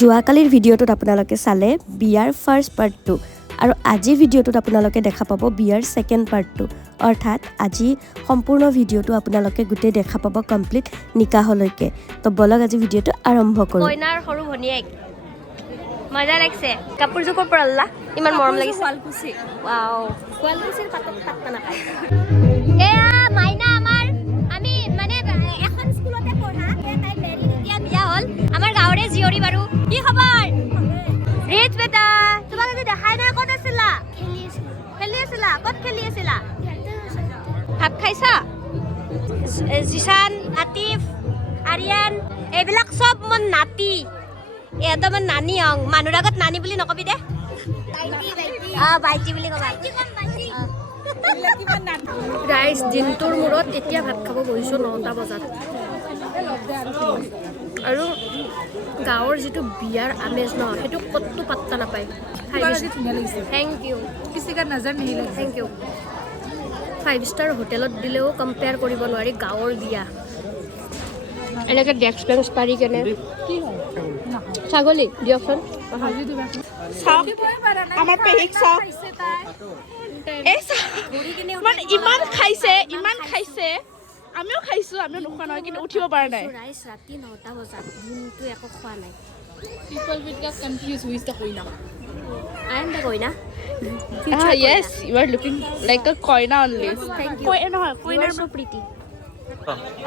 যোৱাকালিৰ ভিডিঅ'টোত আপোনালোকে চালে বিয়াৰ ফাৰ্ষ্ট পাৰ্ট 2 আৰু আজিৰ ভিডিঅ'টোত আপোনালোকে দেখা পাব বিয়াৰ ছেকেণ্ড পাৰ্ট 2 অৰ্থাৎ আজি সম্পূৰ্ণ ভিডিঅ'টো আপোনালোকে গোটেই দেখা পাব কমপ্লিট নিকাহলৈকে তো বলক আজি ভিডিঅ'টো আৰম্ভ কৰোঁ কইনাৰ সৰু ভনীয়েক মজা লাগছে কাপোৰযোৰ ক'ৰ পৰা আল্লা ইমান মৰম লাগিছে শুৱালকুছি ওৱাও শুৱালকুছিৰ পাতত পাত্তা নাপায় এয়া মাইনা আমাৰ আমি মানে এখন স্কুলতে পঢ়া তাই মেৰি এতিয়া বিয়া হ'ল আমাৰ গাঁৱৰে জীয়ৰী বাৰু কি খবৰ ৰিচ বেটা তোমাক আজি দেখাই নাই ক'ত আছিলা খেলি আছিলা ক'ত খেলি আছিলা ভাত খাইছা জিশান আতিফ আৰিয়ান এইবিলাক চব মোৰ নাতি এহঁতৰ মোৰ নানি হং মানুহৰ আগত নানি বুলি নকবি দে বাইটি বুলি কবা ৰাইজ দিনটোৰ মূৰত এতিয়া ভাত খাব বহিছোঁ 9টা বজাত আৰু গাঁৱৰ যিটো বিয়াৰ আমেজ ন সেইটো ক'তো পাত্তা নাপায় থেংক ইউ কিছিকা নজৰ নাহি লাগিছে থেংক ইউ 5 ষ্টাৰ হোটেলত দিলেও কম্পেয়াৰ কৰিব নোৱাৰি গাঁৱৰ বিয়া এনেকৈ ডেস্ক বেঞ্চ পাৰি কেনে ছাগলী দিয়কচোন আমাৰ পেহিক চাওক মানে ইমান খাইছে আমিও খাইছো আমিও নোখোৱা নহয় কিন্তু উঠিব পৰা নাই ৰাইজ ৰাতি 9টা বজাত দিনটো একো খোৱা নাই people will get confused who is the koina I am the koina yes you are looking like a koina only thank you koina নহয় you koina are so pretty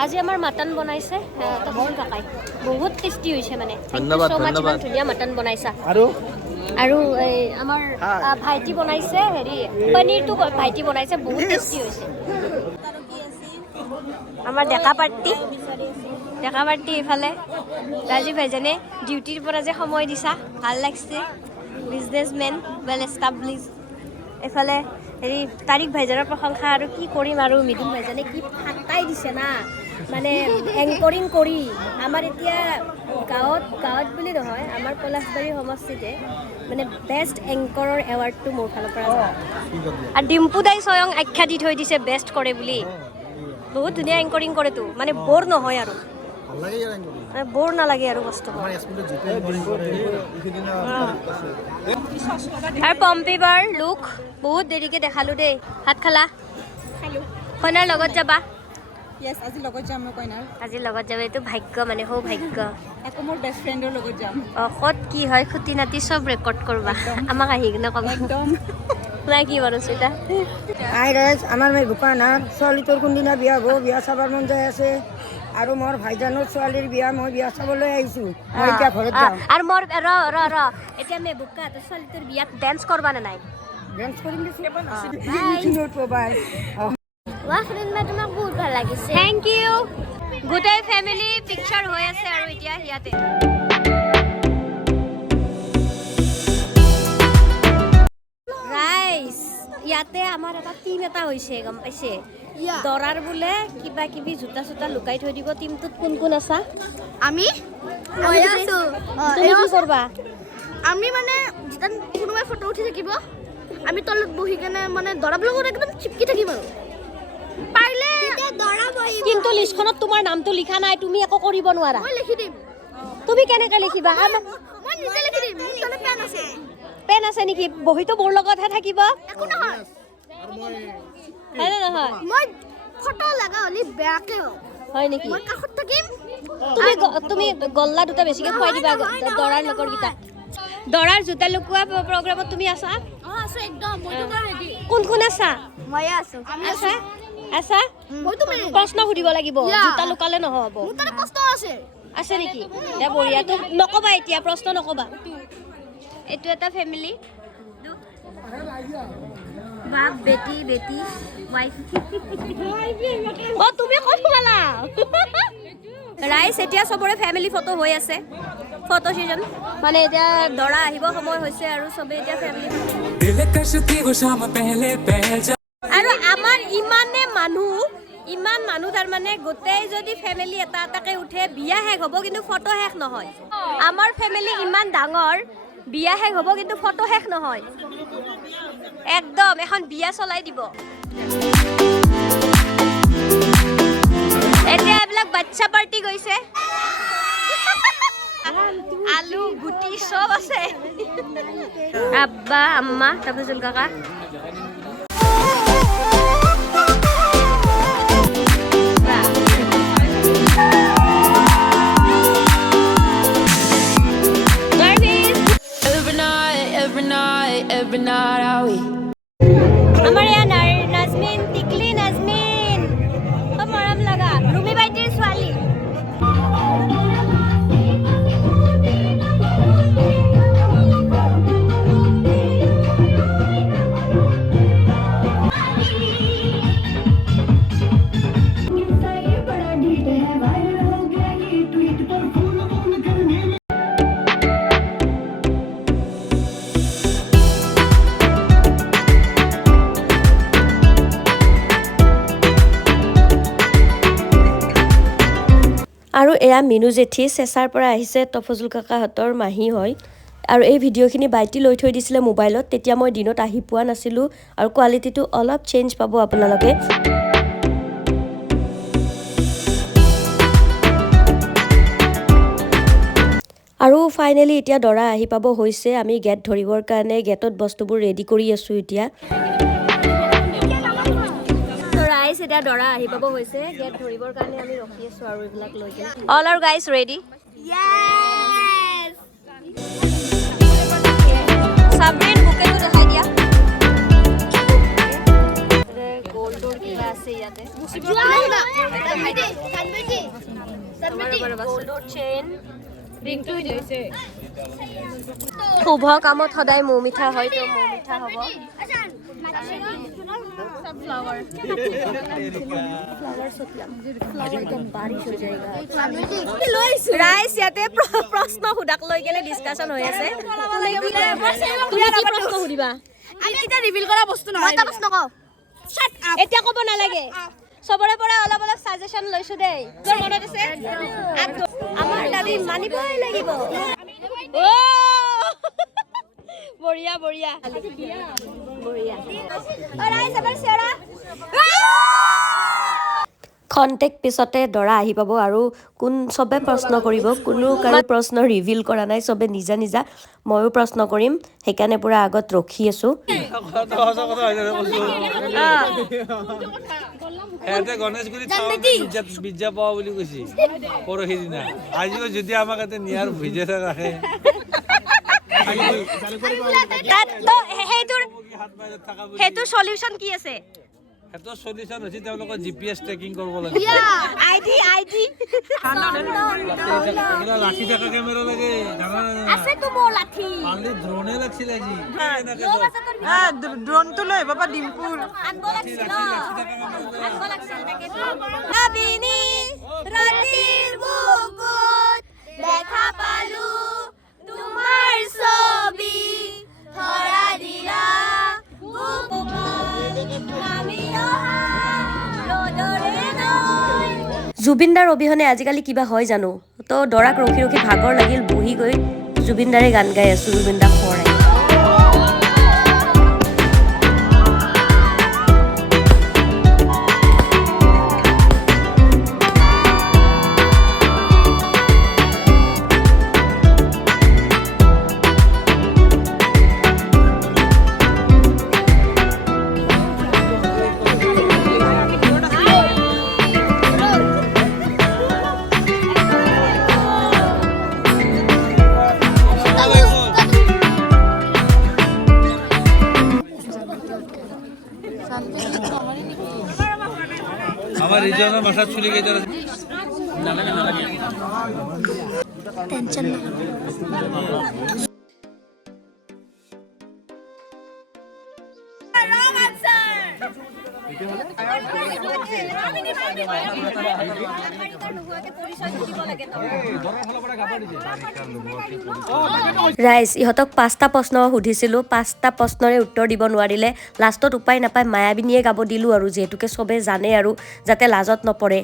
আজি আমাৰ মটন বনাইছে তখন কাকাই বহুত টেষ্টি হৈছে মানে ধন্যবাদ ইমান ধুনীয়া মটন বনাইছা আৰু আমাৰ ভাইটি বনাইছে হেৰি পনীৰটো ভাইটি বনাইছে বহুত টেষ্টি হৈছে আমাৰ ডেকা পাৰ্টি ইফালে ৰাজীৱ ভাইজানে ডিউটিৰ পৰা যে সময় দিছা ভাল লাগিছে বিজনেছমেন ৱেল এষ্টাব্লিছ এফালে হেৰি তাৰিক ভাইজানৰ প্ৰশংসা আৰু কি কৰিম আৰু মৃদুল ভাইজানে কি ফাটাই দিছে না মানে এংকৰিং কৰি আমাৰ এতিয়া গাঁৱত বুলি নহয় আমাৰ পলাশবাৰী সমষ্টিতে মানে বেষ্ট এংকৰৰ এৱাৰ্ডটো মোৰ ফালৰ পৰা যায় আৰু ডিম্পু দাই স্বয়ং আখ্যা দি থৈ দিছে বেষ্ট কৰে বুলি বহুত ধুনীয়া এংকৰিং কৰেতো মানে বৰ নহয় আৰু বৰ নালাগে আৰু বস্তু আৰু পম্পী বাৰ লুক বহুত দেৰিকে দেখালো দেই ভাত খালা কইনাৰ লগত যাবা yes আজি লগত যাম মই কইনাৰ আজি লগত যাবা এইটো ভাগ্য মানে সৌভাগ্য আকৌ মোৰ বেষ্ট ফ্ৰেণ্ডৰ লগত যাম ক'ত কি হয় খুটি নাতি চব ৰেকৰ্ড কৰবা আমাক আহি কিনে কম একদম নাই কি বাৰু চুইটা ৰাইজ আমাৰ মেৰ দোকানত ছোৱালীটোৰ কোনদিনা বিয়া হ'ব বিয়া চাবৰ মন যায় আছে আৰু মোৰ ভাইজানৰ ছোৱালীৰ বিয়া মই বিয়া চাবলৈ আহিছোঁ মই এতিয়া ঘৰত যাওঁ আৰু মোৰ ৰ এতিয়া মে বুকা তো ছোৱালীটোৰ বিয়াত ডান্স কৰবা না নাই ডেন্স কৰিম দিছোঁ ৱাহ ফ্ৰেণ্ড মই তোমাক বহুত ভাল লাগিছে থেংক ইউ গোটেই ফেমিলি পিকচাৰ হৈ আছে আৰু এতিয়া ইয়াতে ৰাইজ ইয়াতে আমাৰ এটা টিম এটা হৈছে গম পাইছে দৰাৰ বোলে কিবা কিবি জোতা চোতা লুকাই থৈ দিব টিমটোত কোন কোন আছা আমি তুমি কি কৰবা আমি মানে যেতিয়া কোনোবাই ফটো উঠি থাকিব আমি তলত বহি কেনে মানে দৰা লগত একদম চিপকি থাকিম আৰু পাৰিলে দৰা বহি কিন্তু লিষ্টখনত তোমাৰ নামটো লিখা নাই তুমি একো কৰিব নোৱাৰা মই লিখি দিম তুমি কেনেকৈ লিখিবা মই নিজে লিখি দিম মোৰ তলত পেন আছে পেন আছে নেকি বহিটো মোৰ লগতহে থাকিব একো নহয় হয়নে নহয় মই ফটো লগা হ'লে বেয়াকে হ'ব হয় নেকি মই কাষত থাকিম তুমি গল্লা দুটা বেছিকৈ খুৱাই দিবা দৰাৰ লগৰকেইটা দৰাৰ জোতা লুকোৱা প্ৰগ্ৰামত তুমি আছা আছো একদম মই তোমাৰ ৰেডি কোন কোন আছা মই আছো আছা মইতো প্ৰশ্ন সুধিব লাগিব জোতা লুকালে নহ'ব মোৰ তাতে কষ্ট আছে আছে নেকি দে বঢ়িয়া তো নকবা এতিয়া প্ৰশ্ন নকবা এইটো এটা ফেমিলি বাপ বেটি ৱাইফ তুমি ক'ত সোমালা ৰাইজ এতিয়া চবৰে ফেমিলি ফটো হৈ আছে ফটো চিজন মানে এতিয়া দৰা আহিব সময় হৈছে আৰু চবে এতিয়া ফেমিলি আৰু আমাৰ ইমান মানুহ তাৰমানে গোটেই যদি ফেমিলি এটা এটাকে উঠে বিয়া শেষ হ'ব কিন্তু ফটো শেষ নহয় আমাৰ ফেমিলি ইমান ডাঙৰ বিয়া শেষ হ'ব কিন্তু ফটো শেষ নহয় একদম এখন বিয়া চলাই দিব এতিয়া এইবিলাক বাচ্চা পাৰ্টি গৈছে আলু গুটি চব আছে আব্বা আম্মা তাফাজুল কাকা every night are we আমাৰ ইয়াত নাজমিন টিকলি নাজমিন খুব মৰম লগা ৰুমি বাইটিৰ ছোৱালী আৰু এয়া মিনু জেঠি চেচাৰ পৰা আহিছে তফজুল কাকাহঁতৰ মাহী হয় আৰু এই ভিডিঅ'খিনি বাইটি লৈ থৈ দিছিলে মোবাইলত তেতিয়া মই দিনত আহি পোৱা নাছিলোঁ আৰু কোৱালিটিটো অলপ চেঞ্জ পাব আপোনালোকে আৰু ফাইনেলি এতিয়া দৰা আহি পাব হৈছে আমি গেট ধৰিবৰ কাৰণে গেটত বস্তুবোৰ ৰেডি কৰি আছোঁ এতিয়া গাইস এটা দৰা আহি পাব হৈছে গেট ধৰিবৰ কাৰণে আমি ৰখি আছো আৰু এইবিলাক লৈ কিনে all R guys ready Yes! সাবৰিন বুকেটো দেখাই দিয়া গোল্ডৰ কিবা আছে ইয়াতে গোল্ডৰ চেইন ৰিংটো দিছে শুভ কামত সদায় মৌ মিঠা হয় তো মৌ মিঠা হ'ব फ्लावर राइस याते प्रश्न हुदाक লৈ গেলে ডিসকাশন হৈ আছে প্ৰশ্ন সুধিবা আমি এটা ৰিভিল কৰা বস্তু নহয় এটা প্ৰশ্ন কও এতিয়া ক'ব নালাগে সবৰে পৰা অলপ অলপ সাজেশন লৈছো দেই তোৰ মনত আছে আমাৰ দাবী মানিবই লাগিব ও বঢ়িয়া বঢ়িয়া বঢ়িয়া অৰাই সবৰ সেৰা কন্টেক্ট পিছতে দৰা আহি পাব আৰু কোন সবে প্ৰশ্ন কৰিব কোনো কাৰো প্ৰশ্ন ৰিভিল কৰা নাই সবে নিজা নিজা ময়ো প্ৰশ্ন কৰিম সেইকাৰণে পুৰা আগত ৰখি আছো এতে গণেশগুৰি বিজ্জা পাওঁ বুলি কৈছে পৰহি দিনা আজিও যদি আমাক এতে নিয়াৰ ভিজে ৰাখে হেতু সলিউশন কি আছে এটা সলিউশন হৈছে তেওঁলোকৰ জিপিএছ ট্ৰেকিং কৰিব লাগে আইডি লাঠি থকা কেমেৰা লাগে আছে তো মোৰ লাঠি পালি ড্ৰোনে লাগছিল আজি ড্ৰোনটো লৈ বাবা ডিম্পুৰ আনব লাগছিল তাকে আবিনি ৰাতিৰ বুকুত দেখা পালো তোমাৰ ছবি ধৰা দিলা জুবিনদাৰ অবিহনে আজিকালি কিবা হয় জানো তো দৰাক ৰখি ৰখি ভাগৰ লাগিল বহি গৈ জুবিনদাৰে গান গাই আছো জুবিনদাক খৰাই আমাৰ ৰিজনৰ ভাষাত চলি গেছে টেনশন না ৰাইজ ইহঁতক 5টা প্ৰশ্ন সুধিছিলোঁ 5টা প্ৰশ্নৰে উত্তৰ দিব নোৱাৰিলে লাষ্টত উপায় নাপায় মায়াবিনীয়ে গাব দিলোঁ আৰু যিহেতুকে চবে জানে আৰু যাতে লাজত নপৰে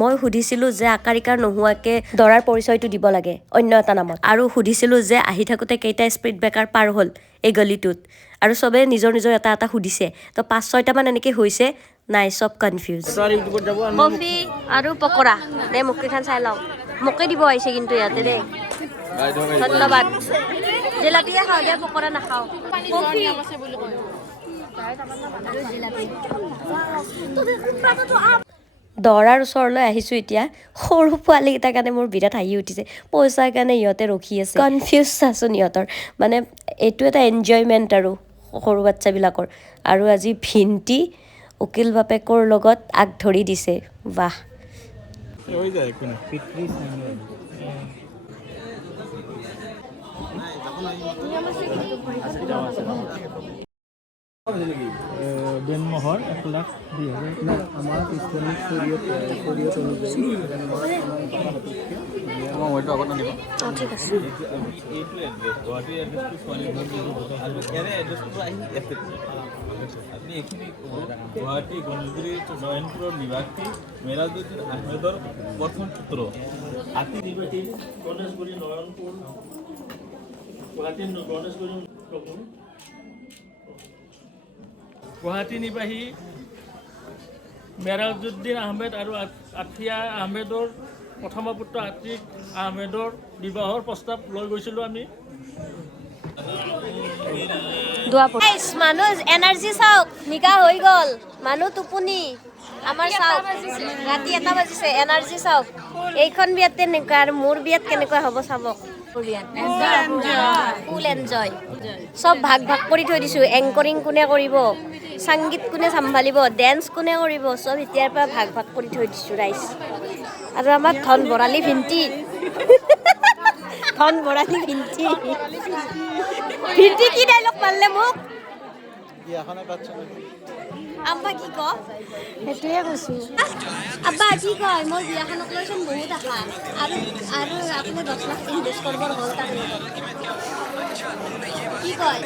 মই সুধিছিলোঁ যে আকাৰিকাৰ নোহোৱাকৈ দৰাৰ পৰিচয়টো দিব লাগে অন্য এটা নামত আৰু সুধিছিলোঁ যে আহি থাকোঁতে কেইটা স্পীড ব্ৰেকাৰ পাৰ হ'ল এই গলিটোত আৰু চবে নিজৰ নিজৰ এটা এটা সুধিছে তো 5-6টামান এনেকৈ হৈছে নাই চব কনফিউজ কফি আৰু পকৰা দে মোক কেইখন চাই লওঁ মোকে দিব আহিছে কিন্তু ইয়াতে দেই ধন্যবাদ জিলাপিয়ে খাওঁ দিয়া পকৰা নাখাওঁ দৰাৰ ওচৰলৈ আহিছোঁ এতিয়া সৰু পোৱালীকেইটাৰ কাৰণে মোৰ বিৰাট হাঁহি উঠিছে পইচাৰ কাৰণে ইহঁতে ৰখি আছে কনফিউজ আছোন ইহঁতৰ মানে এইটো এটা এনজয়মেণ্ট আৰু সৰু বাচ্ছাবিলাকৰ আৰু আজি ভিন্টি উকিল বাপেকৰ লগত আগ ধৰি দিছে বাহ দেনমোহৰ 1,02,000 আমাৰ ইছলামিক শৰীয়ত অনুযায়ী মইতো আগত আনিব ঠিক আছে গুৱাহাটীৰ এড্ৰেছটো ছোৱালী আপনি এখানে গুৱাহাটী গণেশগুৰি নয়নপুৰৰ নিবাসী মেৰাজুদ্দিন আহমেদৰ প্ৰথম পুত্ৰ হাতী নিবাসী গণেশগুৰি নয়নপুৰ গুৱাহাটী নিবাসী মেৰাজুদ্দিন আহমেদ আৰু আফিয়া আহমেদৰ প্ৰথম পুত্ৰ আতিক আহমেদৰ বিবাহৰ প্ৰস্তাৱ লৈ গৈছিলোঁ আমি মানুহ এনাৰ্জি চাওক নিকা হৈ গ'ল মানুহ টোপনি আমাৰ চাওক ৰাতি 1 বাজিছে এনাৰ্জি চাওক এইখন বিয়াত তেনেকুৱা আৰু মোৰ বিয়াত কেনেকুৱা হ'ব চাবক ফুল এনজয় চব ভাগ ভাগ কৰি থৈ দিছোঁ এংকৰিং কোনে কৰিব সংগীত কোনে চম্ভালিব ডেন্স কোনে কৰিব চব এতিয়াৰ পৰা ভাগ ভাগ কৰি থৈ দিছোঁ ৰাইজ আৰু আমাৰ ধন বৰালি ভিন্টি ধন বৰালি ভিন্টি ভিন্টি কি ডাইলগ মাৰিলে মোক আম্মা কি ক সেইটোৱে কৈছোঁ আব্বা কি কয় মোৰ বিয়াখনক লৈচোন বহুত আশা আৰু আপুনি 10 লাখ ইনভেষ্ট কৰিব হ'ল তাকে কি কয়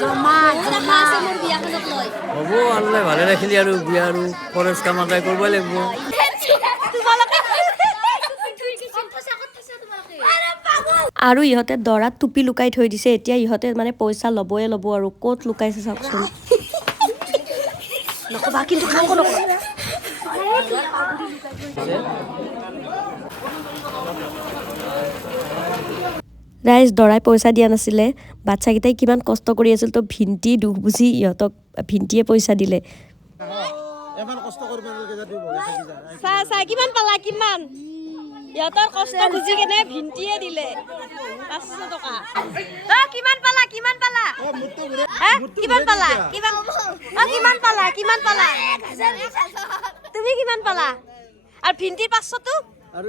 জমা আছে মোৰ বিয়াখনক লৈ হ'ব আল্লাহ ভালে ৰাখিলি আৰু বিয়া আৰু খৰচ কামাকাই কৰিব লাগিব আৰু ইহঁতে দৰাত টুপি লুকাই থৈ দিছে এতিয়া ইহঁতে মানে পইচা ল'বই ল'ব আৰু ক'ত লুকাইছে চাওকচোন নকবা কিন্তু ৰাইজ দৰাই পইচা দিয়া নাছিলে বাচ্ছাকেইটাই কিমান কষ্ট কৰি আছিল তো ভিন্টি দুখ বুজি ইহঁতক ভিন্টিয়ে পইচা দিলে চা কিমান পালা কিমান ইহঁতৰ কষ্ট বুজি কেনে ভিন্টিয়ে দিলে 500 টকা কিমান পালা কিমান পালা তুমি কিমান পালা আৰু ভিন্টিৰ 500 টো আৰু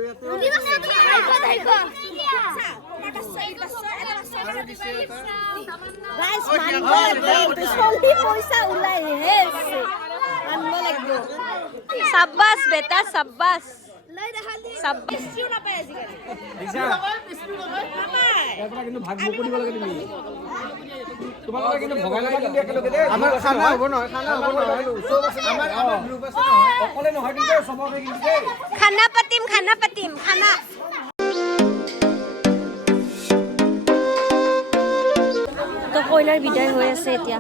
সাব্বাস বেটা সাব্বাস খানা পাতিম খানা তো কইনাৰ বিদায় হৈ আছে এতিয়া